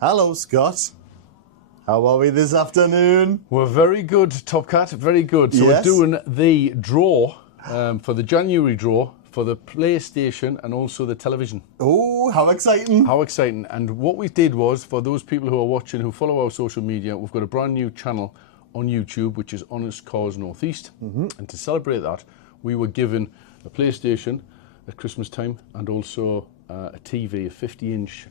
Hello, Scott. How are we this afternoon? We're very good, Top Cat, very good. So Yes. we're doing the draw for the January draw for the PlayStation and also the television. Oh, how exciting. How exciting. And what we did was, for those people who are watching, who follow our social media, we've got a brand new channel on YouTube, which is Honest Cars Northeast. And to celebrate that, we were given a PlayStation at Christmas time and also a TV, a 50-inch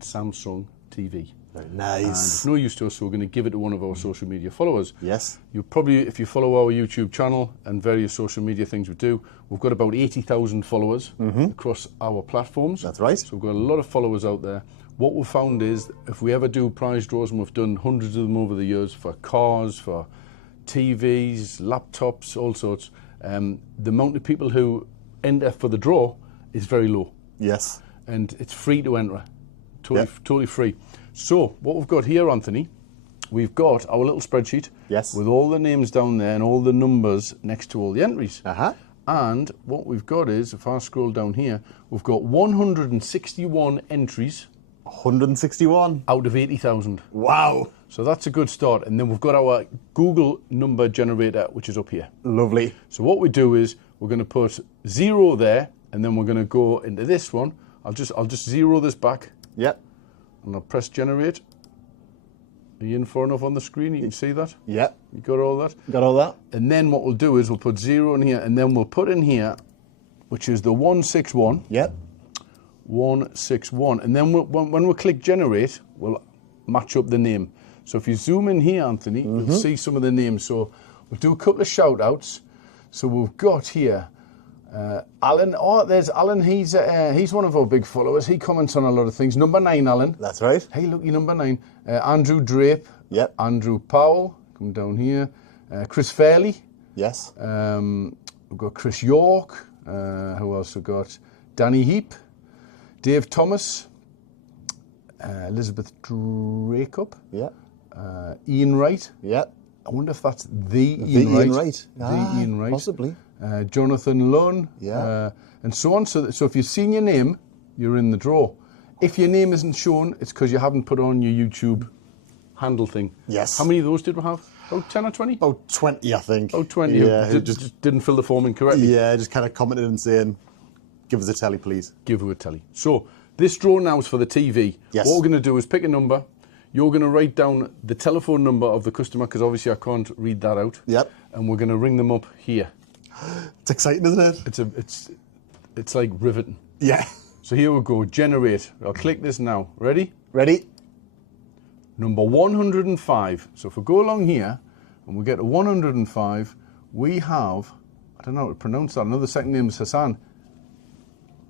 Samsung TV. Very And nice. it's no use to us, so we're going to give it to one of our social media followers. Yes. You probably, if you follow our YouTube channel and various social media things we do, we've got about 80,000 followers across our platforms. That's right. So we've got a lot of followers out there. What we've found is, if we ever do prize draws, and we've done hundreds of them over the years for cars, for TVs, laptops, all sorts, the amount of people who enter for the draw is very low. Yes. And it's free to enter. Yep. Totally free. So what we've got here, Anthony, we've got our little spreadsheet Yes. with all the names down there and all the numbers next to all the entries. Uh-huh. And what we've got is, if I scroll down here, we've got 161 entries 161. out of 80,000. Wow. So that's a good start. And then we've got our Google number generator, which is up here. Lovely. So what we do is we're going to put 0 there, and then we're going to go into this one. I'll just zero this back, Yep. and I'll press generate. Are you in far enough on the screen? You can see that? Yep. You got all that? Got all that? And then what we'll do is we'll put 0 in here, and then we'll put in here, which is the 161. Yep. 161. And then when we click generate, we'll match up the name. So if you zoom in here, Anthony, you'll see some of the names. So we'll do a couple of shout outs. So we've got here Alan. Oh, there's Alan. He's one of our big followers. He comments on a lot of things. Number 9, Alan. That's right. Hey, look, you're number 9. Andrew Drape. Yep. Andrew Powell. Come down here. Chris Fairley. Yes. We've got Chris York. Who else we got? Danny Heap. Dave Thomas. Elizabeth Dracup. Yep. Ian Wright. Yep. I wonder if that's the Ian Wright. Ah, Ian Wright. possibly. Jonathan Lunn. Yeah. And so on. So if you've seen your name, you're in the draw. If your name isn't shown, it's because you haven't put on your YouTube handle thing. Yes. How many of those did we have? About 10 or 20? About 20, I think. About 20. Yeah. Who just didn't fill the form in correctly. Yeah, just kind of commented and saying, give us a telly, please. Give her a telly. So this draw now is for the TV. Yes. What we're going to do is pick a number. You're going to write down the telephone number of the customer, because obviously I can't read that out. Yep. And we're going to ring them up here. It's exciting, isn't it? It's like riveting. Yeah. So here we go. Generate. I'll click this now. Ready? Ready? Number 105. So if we go along here and we get to 105, we have, I don't know how to pronounce that. Another second name is Hassan.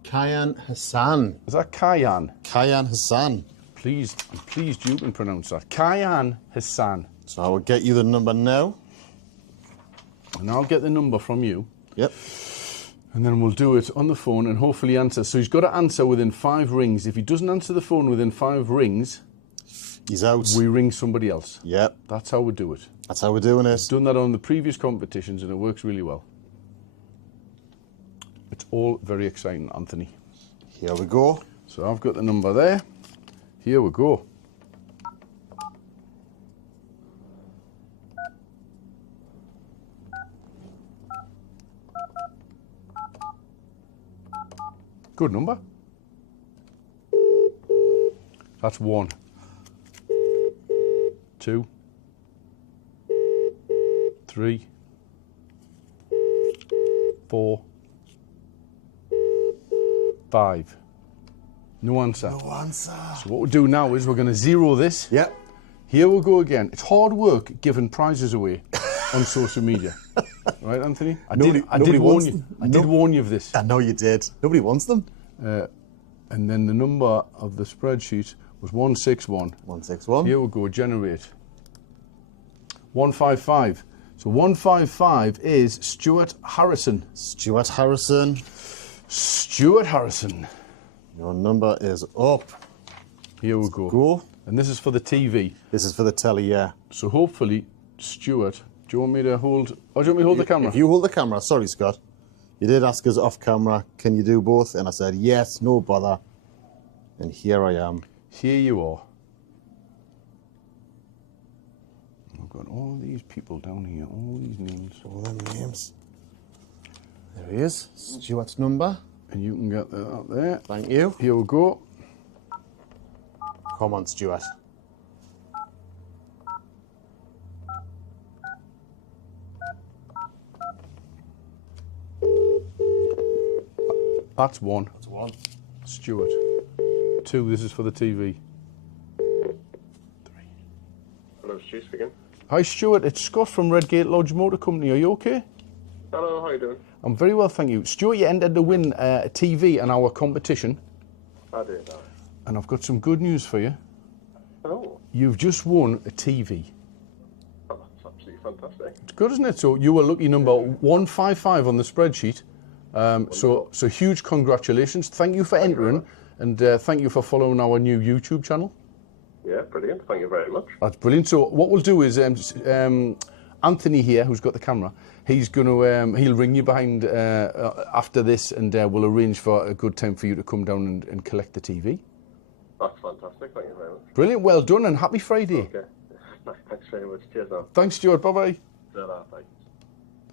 Kayan Hassan. Is that Kayan? Kayan Hassan. I'm pleased you can pronounce that. Kayan Hassan. So I will get you the number now. And I'll get the number from you. Yep. And then we'll do it on the phone and hopefully answer. So he's got to answer within 5 rings. If he doesn't answer the phone within 5 rings, He's out. we ring somebody else. Yep. That's how we do it. That's how we're doing it. Done that on the previous competitions and it works really well. It's all very exciting, Anthony. Here we go. So I've got the number there. Here we go. Good number. That's 1, 2, 3, 4, 5. No answer. No answer. So what we'll do now is we're going to zero this. Yep. Here we'll go again. It's hard work giving prizes away on social media. Right, Anthony? I did warn you of this. I know you did. Nobody wants them. And then the number of the spreadsheet was 161. 161. Here we go, generate. 155. So 155 is Stuart Harrison. Stuart Harrison. Stuart Harrison. Your number is up. Here we go. Go. And this is for the TV. This is for the telly, yeah. So hopefully, Stuart, do you want me to hold, or do you want me to hold the camera? If you hold the camera, sorry, Scott. You did ask us off camera, can you do both? And I said, yes, no bother. And here I am. Here you are. all these people down here, all these names. All them names. There he is. Stuart's number. And you can get that up there. Thank you. Here we go. Come on, Stuart. That's one. That's one. Stuart. Two, this is for the TV. Three. Hello, Stu speaking. Hi Stuart, it's Scott from Redgate Lodge Motor Company. Are you okay? Hello, how you doing? I'm very well, thank you. Stuart, you entered to win a TV in our competition. I did. And I've got some good news for you. Oh, You've just won a TV. that's absolutely fantastic. It's good, isn't it? So you were lucky number 155 on the spreadsheet. So huge congratulations. Thank you for entering, and thank you for following our new YouTube channel. Yeah, brilliant. Thank you very much. That's brilliant. So what we'll do is Anthony here, who's got the camera, he's going to he'll ring you behind after this, and we'll arrange for a good time for you to come down and collect the TV. That's fantastic. Thank you very much. Brilliant. Well done, and happy Friday. Okay. Thanks very much. Cheers now. Thanks, Stuart. Bye bye. Bye.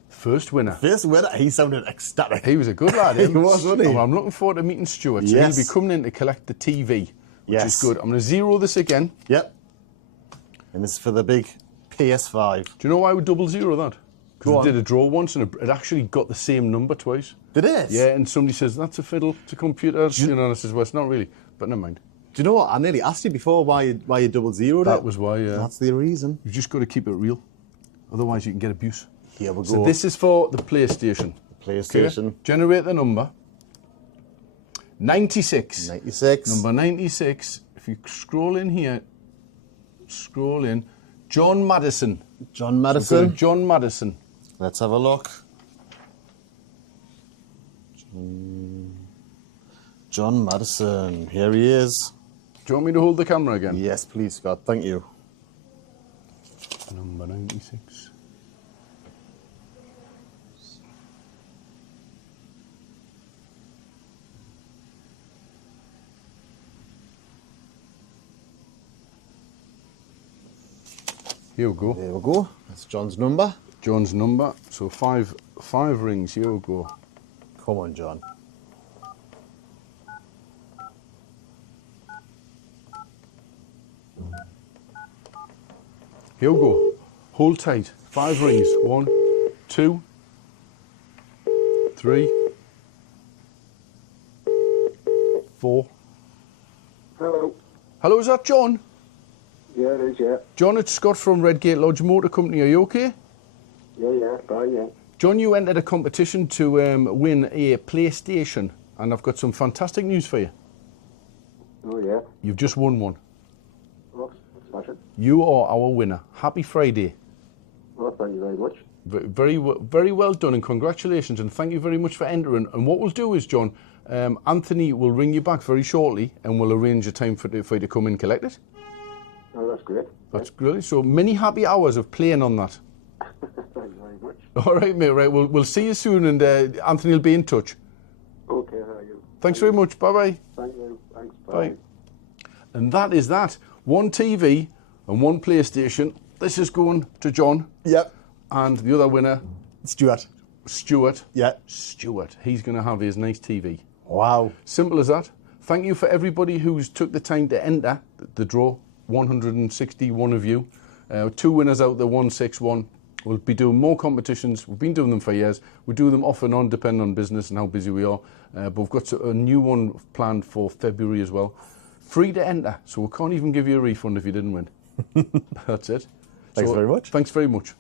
First winner. First winner, he sounded ecstatic. He was a good lad. He was, wasn't he? I'm looking forward to meeting Stuart. So Yes. he'll be coming in to collect the TV, which Yes. is good. I'm going to zero this again. Yep. And this is for the big PS5. Do you know why we double zero that? Go Because on. we did a draw once and it actually got the same number twice. Did it? Yeah, and somebody says, that's a fiddle to computers. You know, and I says, well, it's not really. But never mind. Do you know what? I nearly asked you before why you double zeroed it. That was why, yeah. That's the reason. You've just got to keep it real. Otherwise, you can get abuse. Here we go. So this is for the PlayStation. PlayStation. Okay? Generate the number. 96. 96. Number 96. If you scroll in here, scroll in. John Madison. John We've Madison. got a John Madison. Let's have a look. John Madison. Here he is. Do you want me to hold the camera again? Yes, please, Scott. Thank you. Number 96. Here we go. There we go. That's John's number. John's number. So five rings. Here we go. Come on, John. Here we go. Hold tight. 5 rings. 1, 2, 3, 4. Hello. Hello, is that John? Yeah, it is, yeah. John, it's Scott from Redgate Lodge Motor Company. Are you okay? Yeah, bye, yeah. John, you entered a competition to win a PlayStation, and I've got some fantastic news for you. Oh, yeah. You've just won one. Oh, smash it. You are our winner. Happy Friday. Well, thank you very much. Very well done, and congratulations, and thank you very much for entering. And what we'll do is, John, Anthony will ring you back very shortly, and we'll arrange a time for you to come and collect it. Oh, that's great. That's great. So many happy hours of playing on that. Thank you very much. All right, mate. Right, we'll see you soon, and Anthony will be in touch. Okay, how are you? Thanks very much. Bye bye. Thank you. Thanks, Bye. And that is that. One TV and one PlayStation. This is going to John, Yep. and the other winner, Stuart. Stuart. Yeah. Stuart. He's going to have his nice TV. Wow. Simple as that. Thank you for everybody who's took the time to enter the draw. 161 of you. 2 winners out there, 161. We'll be doing more competitions. We've been doing them for years. We do them off and on, depending on business and how busy we are. But we've got a new one planned for February as well. Free to enter, so we can't even give you a refund if you didn't win. That's it. Thanks very much. Thanks very much.